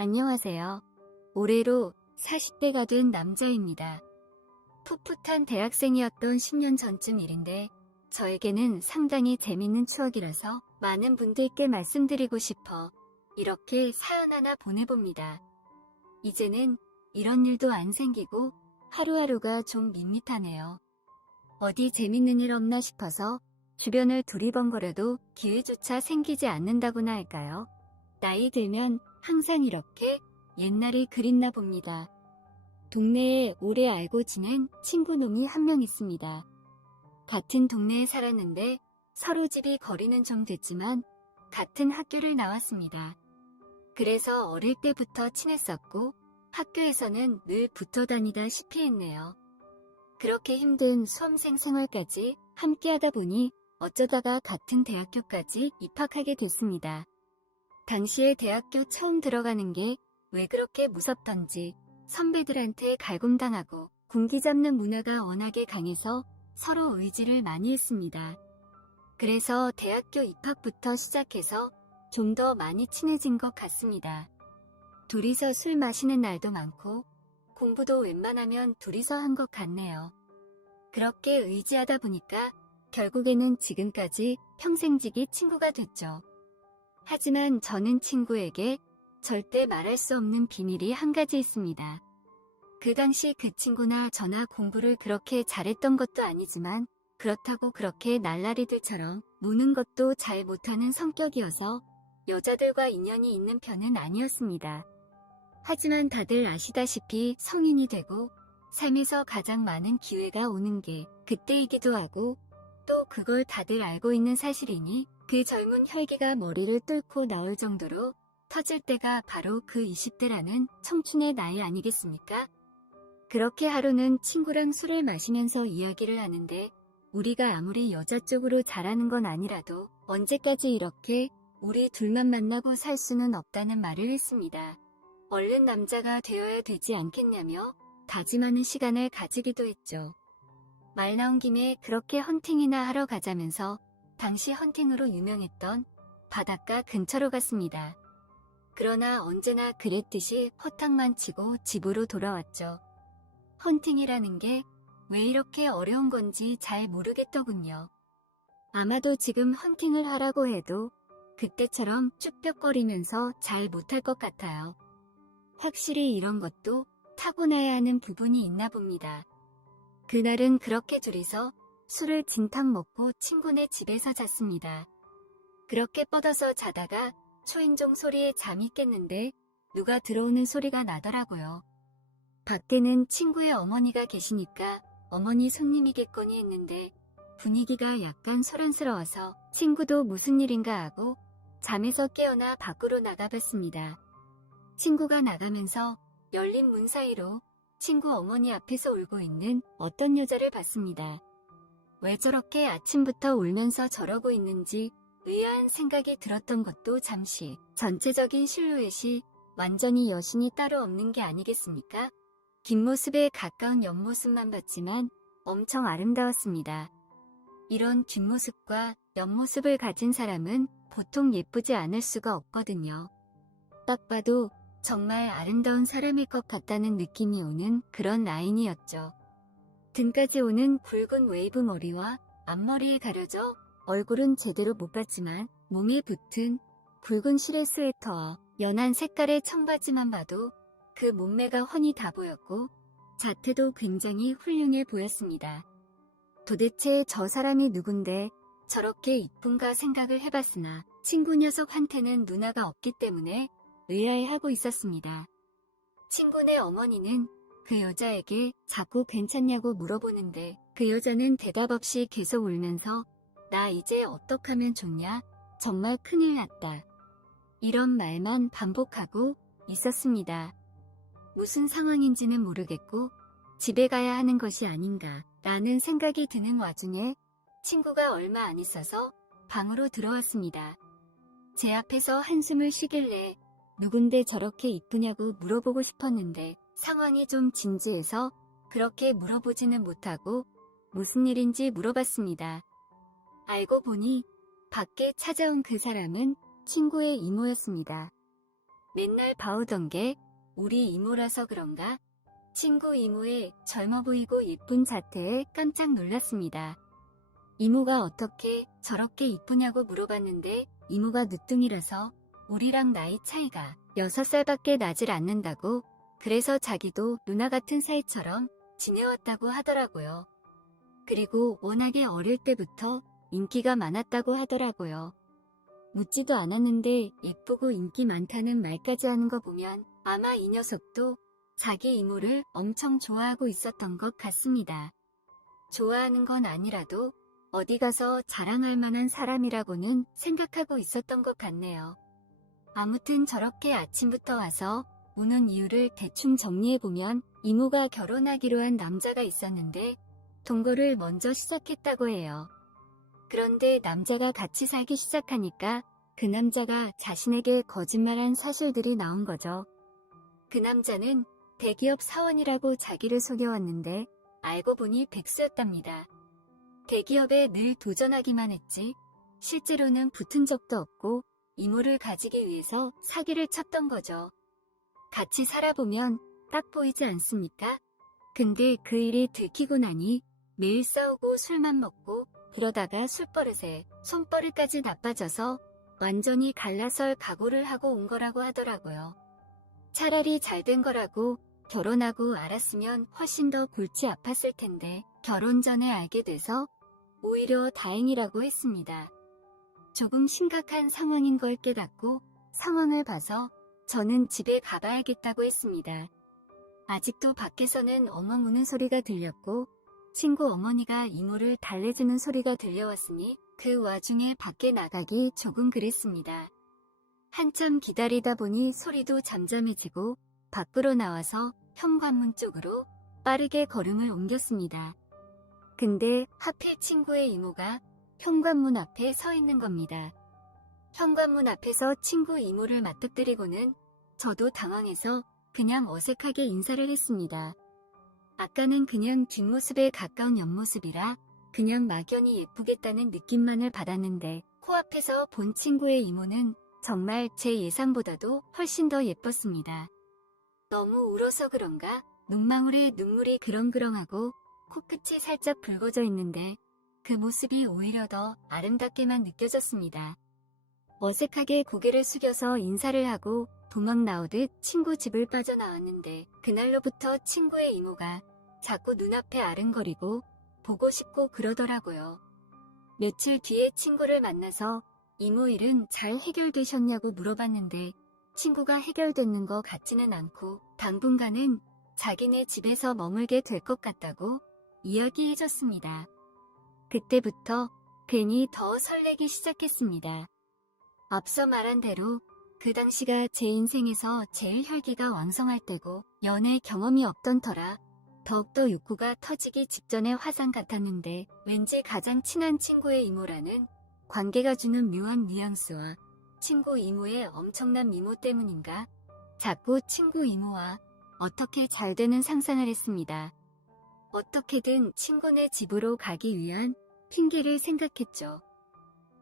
안녕하세요. 올해로 40대가 된 남자입니다. 풋풋한 대학생이었던 10년 전쯤 일인데 저에게는 상당히 재밌는 추억이라서 많은 분들께 말씀드리고 싶어 이렇게 사연 하나 보내봅니다. 이제는 이런 일도 안 생기고 하루하루가 좀 밋밋하네요. 어디 재밌는 일 없나 싶어서 주변을 두리번거려도 기회조차 생기지 않는다고나 할까요? 나이 들면 항상 이렇게 옛날이 그립나 봅니다. 동네에 오래 알고 지낸 친구놈이 한 명 있습니다. 같은 동네에 살았는데 서로 집이 거리는 좀 됐지만 같은 학교를 나왔습니다. 그래서 어릴 때부터 친했었고 학교에서는 늘 붙어 다니다 시피 했네요. 그렇게 힘든 수험생 생활까지 함께 하다 보니 어쩌다가 같은 대학교까지 입학하게 됐습니다. 당시에 대학교 처음 들어가는 게 왜 그렇게 무섭던지 선배들한테 갈굼당하고 군기 잡는 문화가 워낙에 강해서 서로 의지를 많이 했습니다. 그래서 대학교 입학부터 시작해서 좀 더 많이 친해진 것 같습니다. 둘이서 술 마시는 날도 많고 공부도 웬만하면 둘이서 한 것 같네요. 그렇게 의지하다 보니까 결국에는 지금까지 평생지기 친구가 됐죠. 하지만 저는 친구에게 절대 말할 수 없는 비밀이 한 가지 있습니다. 그 당시 그 친구나 저나 공부를 그렇게 잘했던 것도 아니지만 그렇다고 그렇게 날라리들처럼 노는 것도 잘 못하는 성격이어서 여자들과 인연이 있는 편은 아니었습니다. 하지만 다들 아시다시피 성인이 되고 삶에서 가장 많은 기회가 오는 게 그때이기도 하고 또 그걸 다들 알고 있는 사실이니 그 젊은 혈기가 머리를 뚫고 나올 정도로 터질 때가 바로 그 20대라는 청춘의 나이 아니겠습니까? 그렇게 하루는 친구랑 술을 마시면서 이야기를 하는데 우리가 아무리 여자 쪽으로 잘하는 건 아니라도 언제까지 이렇게 우리 둘만 만나고 살 수는 없다는 말을 했습니다. 얼른 남자가 되어야 되지 않겠냐며 다짐하는 시간을 가지기도 했죠. 말 나온 김에 그렇게 헌팅이나 하러 가자면서 당시 헌팅으로 유명했던 바닷가 근처로 갔습니다. 그러나 언제나 그랬듯이 허탕만 치고 집으로 돌아왔죠. 헌팅이라는 게 왜 이렇게 어려운 건지 잘 모르겠더군요. 아마도 지금 헌팅을 하라고 해도 그때처럼 쭈뼛거리면서 잘 못할 것 같아요. 확실히 이런 것도 타고나야 하는 부분이 있나 봅니다. 그날은 그렇게 둘이서 술을 진탕 먹고 친구네 집에서 잤습니다. 그렇게 뻗어서 자다가 초인종 소리에 잠이 깼는데 누가 들어오는 소리가 나더라고요. 밖에는 친구의 어머니가 계시니까 어머니 손님이겠거니 했는데 분위기가 약간 소란스러워서 친구도 무슨 일인가 하고 잠에서 깨어나 밖으로 나가봤습니다. 친구가 나가면서 열린 문 사이로 친구 어머니 앞에서 울고 있는 어떤 여자를 봤습니다. 왜 저렇게 아침부터 울면서 저러고 있는지 의아한 생각이 들었던 것도 잠시 전체적인 실루엣이 완전히 여신이 따로 없는 게 아니겠습니까? 뒷모습에 가까운 옆모습만 봤지만 엄청 아름다웠습니다. 이런 뒷모습과 옆모습을 가진 사람은 보통 예쁘지 않을 수가 없거든요. 딱 봐도 정말 아름다운 사람일 것 같다는 느낌이 오는 그런 라인이었죠. 등까지 오는 굵은 웨이브 머리와 앞머리에 가려져 얼굴은 제대로 못 봤지만 몸에 붙은 굵은 실의 스웨터와 연한 색깔의 청바지만 봐도 그 몸매가 훤히 다 보였고 자태도 굉장히 훌륭해 보였습니다. 도대체 저 사람이 누군데 저렇게 이쁜가 생각을 해봤으나 친구 녀석한테는 누나가 없기 때문에 의아해하고 있었습니다. 친구네 어머니는 그 여자에게 자꾸 괜찮냐고 물어보는데 그 여자는 대답 없이 계속 울면서 나 이제 어떡하면 좋냐? 정말 큰일 났다. 이런 말만 반복하고 있었습니다. 무슨 상황인지는 모르겠고 집에 가야 하는 것이 아닌가 라는 생각이 드는 와중에 친구가 얼마 안 있어서 방으로 들어왔습니다. 제 앞에서 한숨을 쉬길래 누군데 저렇게 이쁘냐고 물어보고 싶었는데 상황이 좀 진지해서 그렇게 물어보지는 못하고 무슨 일인지 물어봤습니다. 알고 보니 밖에 찾아온 그 사람은 친구의 이모였습니다. 맨날 봐오던 게 우리 이모라서 그런가? 친구 이모의 젊어 보이고 예쁜 자태에 깜짝 놀랐습니다. 이모가 어떻게 저렇게 이쁘냐고 물어봤는데 이모가 늦둥이라서 우리랑 나이 차이가 6살밖에 나질 않는다고 그래서 자기도 누나 같은 사이처럼 지내왔다고 하더라고요. 그리고 워낙에 어릴 때부터 인기가 많았다고 하더라고요. 묻지도 않았는데 예쁘고 인기 많다는 말까지 하는 거 보면 아마 이 녀석도 자기 이모를 엄청 좋아하고 있었던 것 같습니다. 좋아하는 건 아니라도 어디 가서 자랑할 만한 사람이라고는 생각하고 있었던 것 같네요. 아무튼 저렇게 아침부터 와서 우는 이유를 대충 정리해보면 이모가 결혼하기로 한 남자가 있었는데 동거를 먼저 시작했다고 해요. 그런데 남자가 같이 살기 시작하니까 그 남자가 자신에게 거짓말한 사실들이 나온 거죠. 그 남자는 대기업 사원이라고 자기를 속여왔는데 알고 보니 백수였답니다. 대기업에 늘 도전하기만 했지 실제로는 붙은 적도 없고 이모를 가지기 위해서 사기를 쳤던 거죠. 같이 살아보면 딱 보이지 않습니까? 근데 그 일이 들키고 나니 매일 싸우고 술만 먹고 그러다가 술버릇에 손버릇까지 나빠져서 완전히 갈라설 각오를 하고 온 거라고 하더라고요. 차라리 잘 된 거라고 결혼하고 알았으면 훨씬 더 골치 아팠을 텐데 결혼 전에 알게 돼서 오히려 다행이라고 했습니다. 조금 심각한 상황인 걸 깨닫고 상황을 봐서 저는 집에 가봐야겠다고 했습니다. 아직도 밖에서는 엉엉 우는 소리가 들렸고 친구 어머니가 이모를 달래주는 소리가 들려왔으니 그 와중에 밖에 나가기 조금 그랬습니다. 한참 기다리다 보니 소리도 잠잠해지고 밖으로 나와서 현관문 쪽으로 빠르게 걸음을 옮겼습니다. 근데 하필 친구의 이모가 현관문 앞에 서 있는 겁니다. 현관문 앞에서 친구 이모를 맞닥뜨리고는 저도 당황해서 그냥 어색하게 인사를 했습니다. 아까는 그냥 뒷모습에 가까운 옆모습이라 그냥 막연히 예쁘겠다는 느낌만을 받았는데 코앞에서 본 친구의 이모는 정말 제 예상보다도 훨씬 더 예뻤습니다. 너무 울어서 그런가 눈망울에 눈물이 그렁그렁하고 코끝이 살짝 붉어져 있는데 그 모습이 오히려 더 아름답게만 느껴졌습니다. 어색하게 고개를 숙여서 인사를 하고 도망 나오듯 친구 집을 빠져나왔는데 그날로부터 친구의 이모가 자꾸 눈앞에 아른거리고 보고 싶고 그러더라고요. 며칠 뒤에 친구를 만나서 이모 일은 잘 해결되셨냐고 물어봤는데 친구가 해결됐는 것 같지는 않고 당분간은 자기네 집에서 머물게 될 것 같다고 이야기해줬습니다. 그때부터 괜히 더 설레기 시작했습니다. 앞서 말한 대로 그 당시가 제 인생에서 제일 혈기가 왕성할 때고 연애 경험이 없던 터라 더욱더 욕구가 터지기 직전의 화상 같았는데 왠지 가장 친한 친구의 이모라는 관계가 주는 묘한 뉘앙스와 친구 이모의 엄청난 미모 때문인가 자꾸 친구 이모와 어떻게 잘 되는 상상을 했습니다. 어떻게든 친구네 집으로 가기 위한 핑계를 생각했죠.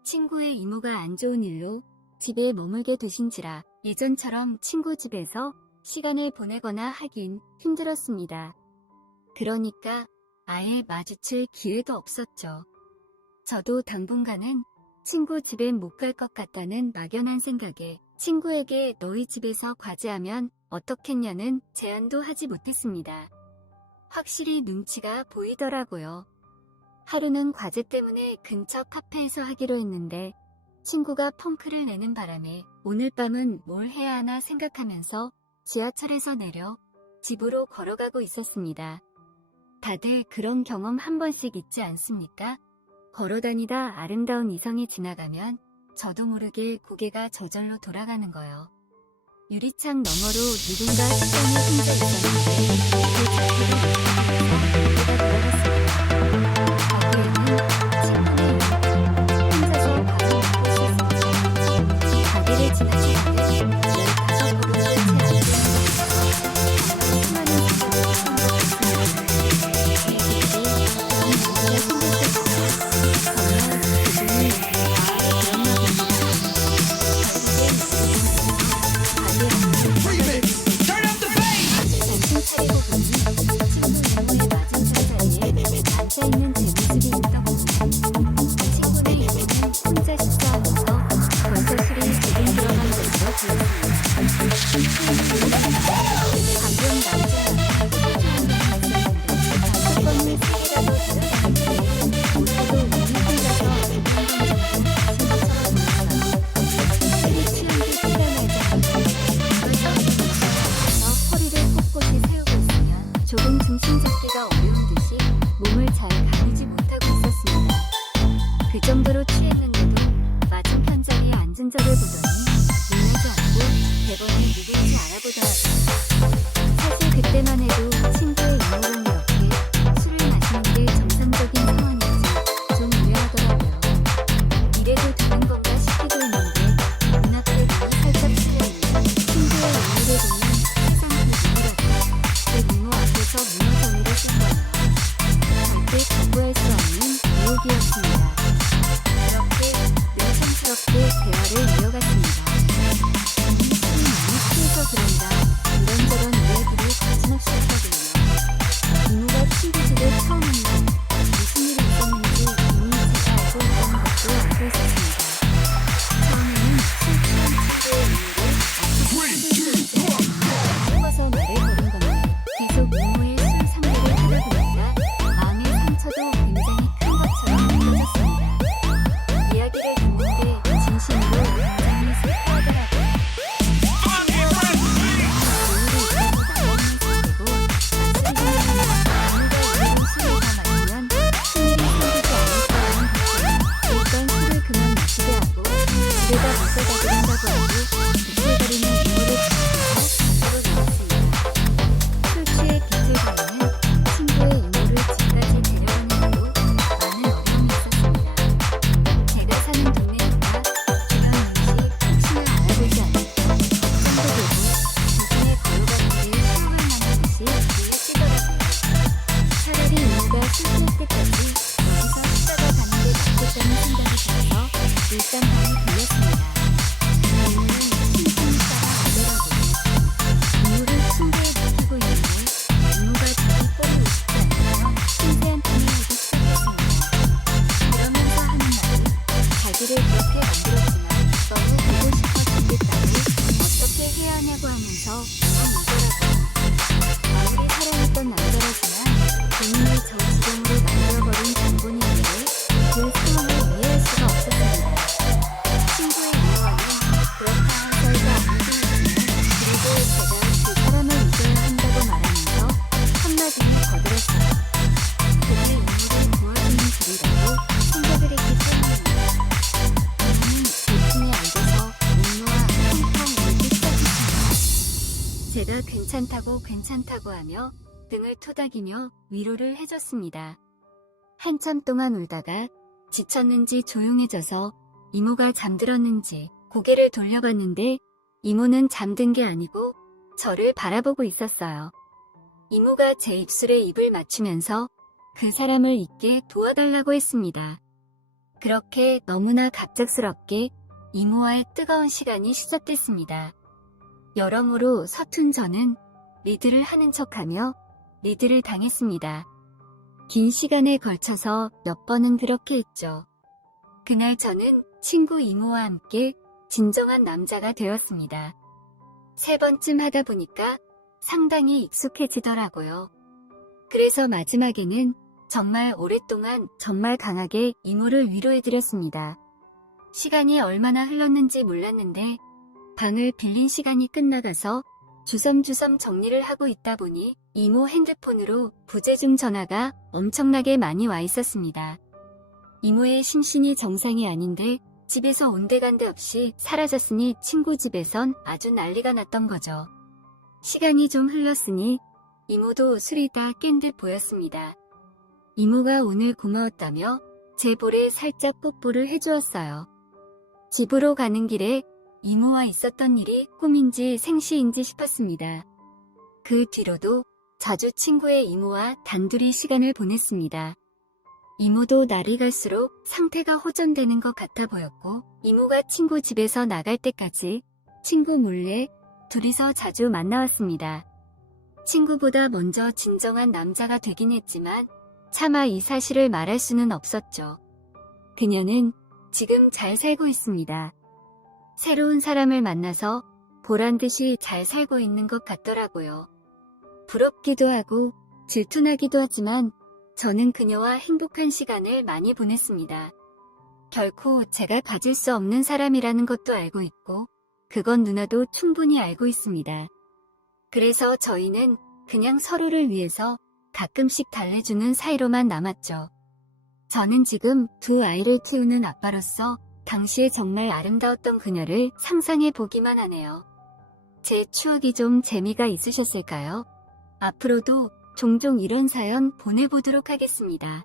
친구의 이모가 안 좋은 일로 집에 머물게 되신지라 예전처럼 친구 집에서 시간을 보내거나 하긴 힘들었습니다. 그러니까 아예 마주칠 기회도 없었죠. 저도 당분간은 친구 집엔 못 갈 것 같다는 막연한 생각에 친구에게 너희 집에서 과제하면 어떻겠냐는 제안도 하지 못했습니다. 확실히 눈치가 보이더라고요. 하루는 과제 때문에 근처 카페에서 하기로 했는데 친구가 펑크를 내는 바람에 오늘 밤은 뭘 해야 하나 생각하면서 지하철에서 내려 집으로 걸어가고 있었습니다. 다들 그런 경험 한 번씩 있지 않습니까? 걸어다니다 아름다운 이성이 지나가면 저도 모르게 고개가 저절로 돌아가는 거요. 유리창 너머로 누군가 시선이 혼자 있었는데 그 자체를 고개가 들어서 괜찮다고 괜찮다고 하며 등을 토닥이며 위로를 해줬습니다. 한참 동안 울다가 지쳤는지 조용해져서 이모가 잠들었는지 고개를 돌려봤는데 이모는 잠든 게 아니고 저를 바라보고 있었어요. 이모가 제 입술에 입을 맞추면서 그 사람을 잊게 도와달라고 했습니다. 그렇게 너무나 갑작스럽게 이모와의 뜨거운 시간이 시작됐습니다. 여러모로 서툰 저는 리드를 하는 척하며 리드를 당했습니다. 긴 시간에 걸쳐서 몇 번은 그렇게 했죠. 그날 저는 친구 이모와 함께 진정한 남자가 되었습니다. 세 번쯤 하다 보니까 상당히 익숙해지더라고요. 그래서 마지막에는 정말 오랫동안 정말 강하게 이모를 위로해드렸습니다. 시간이 얼마나 흘렀는지 몰랐는데 방을 빌린 시간이 끝나가서 주섬주섬 정리를 하고 있다 보니 이모 핸드폰으로 부재중 전화가 엄청나게 많이 와 있었습니다. 이모의 심신이 정상이 아닌데 집에서 온데간데 없이 사라졌으니 친구 집에선 아주 난리가 났던 거죠. 시간이 좀 흘렀으니 이모도 술이 다 깬 듯 보였습니다. 이모가 오늘 고마웠다며 제 볼에 살짝 뽀뽀를 해주었어요. 집으로 가는 길에 이모와 있었던 일이 꿈인지 생시인지 싶었습니다. 그 뒤로도 자주 친구의 이모와 단둘이 시간을 보냈습니다. 이모도 날이 갈수록 상태가 호전되는 것 같아 보였고, 이모가 친구 집에서 나갈 때까지 친구 몰래 둘이서 자주 만나왔습니다. 친구보다 먼저 진정한 남자가 되긴 했지만, 차마 이 사실을 말할 수는 없었죠. 그녀는 지금 잘 살고 있습니다. 새로운 사람을 만나서 보란 듯이 잘 살고 있는 것 같더라고요. 부럽기도 하고 질투나기도 하지만 저는 그녀와 행복한 시간을 많이 보냈습니다. 결코 제가 가질 수 없는 사람이라는 것도 알고 있고, 그건 누나도 충분히 알고 있습니다. 그래서 저희는 그냥 서로를 위해서 가끔씩 달래주는 사이로만 남았죠. 저는 지금 두 아이를 키우는 아빠로서 당시에 정말 아름다웠던 그녀를 상상해 보기만 하네요. 제 추억이 좀 재미가 있으셨을까요? 앞으로도 종종 이런 사연 보내보도록 하겠습니다.